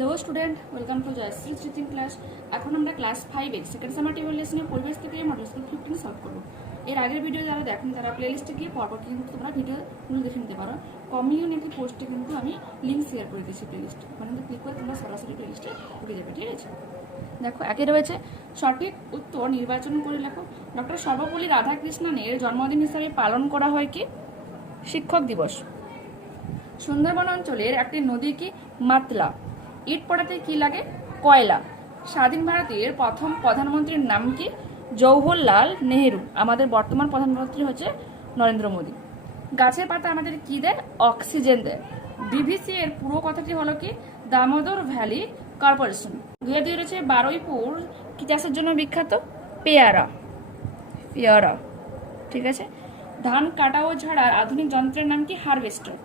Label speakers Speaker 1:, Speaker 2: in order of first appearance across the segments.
Speaker 1: Hello student welcome to Joyshree stitching class এখন আমরা class ফাইভে সেকেন্ড সামার টেবিল পরিবেশ থেকে মডেল স্কুল ফিফটিন সলভ করব। এর আগের ভিডিও যারা দেখেন, তারা প্লে লিস্টে গিয়ে পরপর কিন্তু তোমরা ভিডিওগুলো দেখে নিতে পারো। কমিউনিটি পোস্টে কিন্তু আমি লিঙ্ক শেয়ার করে দিয়েছি প্লে লিস্টে মানে ক্লিক করে তোমরা সরাসরি প্লে লিস্টে ঢুকে যাবে, ঠিক আছে? দেখো, একে রয়েছে সঠিক উত্তর, নির্বাচন করে লেখো। ডক্টর সর্বপল্লী রাধাকৃষ্ণনের জন্মদিন হিসাবে পালন করা হয় কি? শিক্ষক দিবস। সুন্দরবন অঞ্চলের একটি নদী কি? মাতলা। ইট পড়াতে কি লাগে? কয়লা। স্বাধীন ভারতের প্রথম প্রধানমন্ত্রীর নাম কি? জওহরলাল নেহেরু। আমাদের বর্তমান প্রধানমন্ত্রী হচ্ছে নরেন্দ্র মোদী। গাছের পাতা আমাদের কি দেয়? অক্সিজেন দেয়। বিবিসি এর পুরো কথাটি হলো কি? Damodar valley corporation. দুই দুই রয়েছে বারুইপুর কি চাষের জন্য বিখ্যাত পেয়ারা। পেয়ারা। ঠিক আছে? ধান, কাটা ও ঝাড়ার আধুনিক যন্ত্রের নাম কি? হারভেস্টার।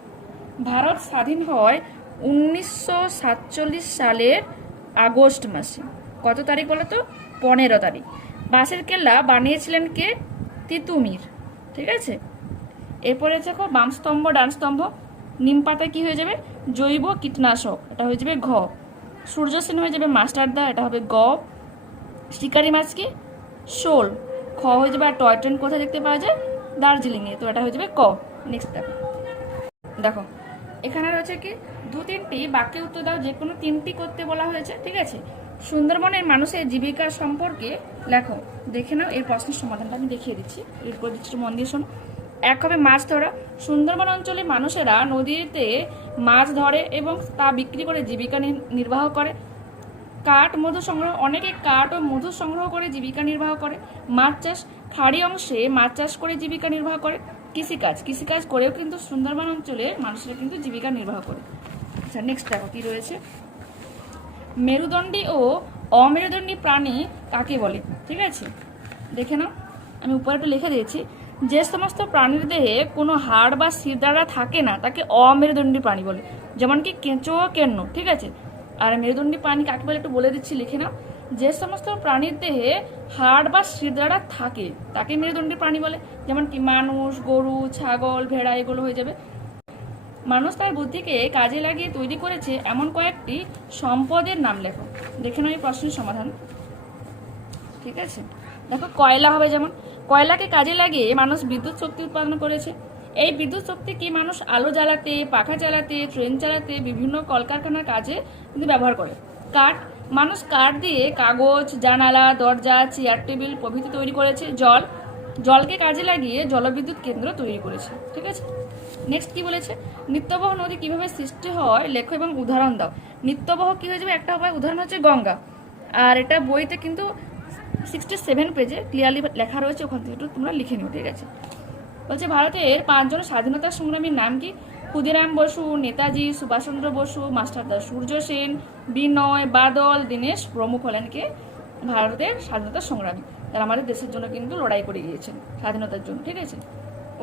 Speaker 1: ভারত স্বাধীন হয় উনিশশো সাতচল্লিশ সালের আগস্ট মাসে। কত তারিখ বলো তো পনেরো তারিখ। বাঁশের কেল্লা বানিয়েছিলেন কে? তিতুমির। ঠিক আছে? এরপরে দেখো, বাম স্তম্ভ, ডান স্তম্ভ। নিম পাতা কি হয়ে যাবে? জৈব কীটনাশক। এটা হয়ে যাবে ঘ। সূর্য সেন হয়ে যাবে মাস্টারদা এটা হবে গ। শিকারি মাছ কি? শোল। খ হয়ে যাবে, আর টয় ট্রেন কোথায় দেখতে পাওয়া যায়? দার্জিলিংয়ে। তো এটা হয়ে যাবে ক। নেক্সট দেখো দেখো এখানে রয়েছে কি, দু তিনটি, বাক্যে উত্তর দাও, যে কোনো তিনটি করতে বলা হয়েছে, ঠিক আছে? সুন্দরবনের মানুষের জীবিকা সম্পর্কে লেখো, দেখে নাও, এর প্রশ্নের সমাধানটা আমি দেখিয়ে দিচ্ছি। এরপর দিচ্ছি মন দিয়ে শোনো। এক হবে মাছ ধরা। সুন্দরবন অঞ্চলে মানুষেরা নদীতে মাছ ধরে এবং তা বিক্রি করে জীবিকা নির্বাহ করে। কাঠ, মধু সংগ্রহ, অনেকে কাঠ ও মধু সংগ্রহ করে জীবিকা নির্বাহ করে। মাছ চাষ, খাড়ি অংশে মাছ চাষ করে জীবিকা নির্বাহ করে। কৃষিকাজ কৃষিকাজ করেও কিন্তু সুন্দরবন অঞ্চলে মানুষেরা কিন্তু জীবিকা নির্বাহ করে। আচ্ছা নেক্সট দেখো কি রয়েছে? মেরুদণ্ডী ও অমেরুদণ্ডী প্রাণী কাকে বলে? ঠিক আছে? দেখে নাও, আমি উপরে একটু লিখে দিয়েছি। যে সমস্ত প্রাণীর দেহে কোনো হাড় বা শিরদাঁড়া থাকে না, তাকে অমেরুদণ্ডী প্রাণী বলে। যেমন কি কেঁচো কেন্ন, ঠিক আছে? আর মেরুদণ্ডী প্রাণী কাকে বলে একটু বলে দিচ্ছি, লিখে নাও। যে সমস্ত প্রাণীর দেহে হাড় বা শিরদাঁড়া থাকে, তাকে মেরুদণ্ডী প্রাণী বলে। যেমন কি মানুষ, গরু, ছাগল, ভেড়া, এগুলো হয়ে যাবে। মানুষ তার বুদ্ধিকে কাজে লাগিয়ে তৈরি করেছে এমন কয়েকটি সম্পদের নাম লেখো। দেখে এই প্রশ্নের সমাধান। ঠিক আছে? দেখো, কয়লা হবে যেমন। কয়লাকে কাজে লাগিয়ে মানুষ বিদ্যুৎ শক্তি উৎপাদন করেছে। এই বিদ্যুৎ শক্তি কি মানুষ আলো জ্বালাতে, পাখা চালাতে ট্রেন চালাতে, বিভিন্ন কলকারখানার কাজে কিন্তু ব্যবহার করে। কাঠ মানুষ কাঠ দিয়ে কাগজ, জানালা, দরজা চেয়ার টেবিল প্রভৃতি তৈরি করেছে। জল, জলকে কাজে লাগিয়ে জলবিদ্যুৎ কেন্দ্র তৈরি করেছে, ঠিক আছে? নেক্সট কি বলেছে? নিত্যবহ নদী কীভাবে সৃষ্টি হয়? লেখো এবং উদাহরণ দাও। নিত্যবহ কি হয়ে যাবে? একটা উপায়, উদাহরণ হচ্ছে গঙ্গা। আর এটা বইতে কিন্তু সিক্সটি সেভেন পেজে ক্লিয়ারলি লেখা রয়েছে, ওখান থেকে একটু তোমরা লিখে নিও, ঠিক আছে? বলছে, ভারতের পাঁচজন স্বাধীনতা সংগ্রামীর নাম কি? ক্ষুদিরাম বসু, নেতাজি সুভাষচন্দ্র বসু মাস্টারদা সূর্য সেন, বিনয় বাদল, দীনেশ প্রমুখ হলেন কে? ভারতের স্বাধীনতা সংগ্রামী। তারা আমাদের দেশের জন্য কিন্তু লড়াই করে গিয়েছেন। স্বাধীনতার জন্য, ঠিক আছে?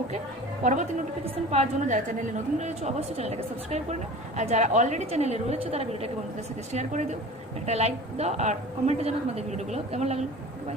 Speaker 1: ওকে? পরবর্তী নোটিফিকেশন পাওয়ার জন্য যারা চ্যানেলে নতুন রয়েছে, অবশ্যই চ্যানেলটাকে সাবস্ক্রাইব করে নাও। আর যারা অলরেডি চ্যানেলে রয়েছে, তারা ভিডিওটাকে বন্ধুদের সাথে শেয়ার করে দিও। একটা লাইক দাও আর কমেন্টে জানাও তোমাদের ভিডিওগুলো কেমন লাগল। বাই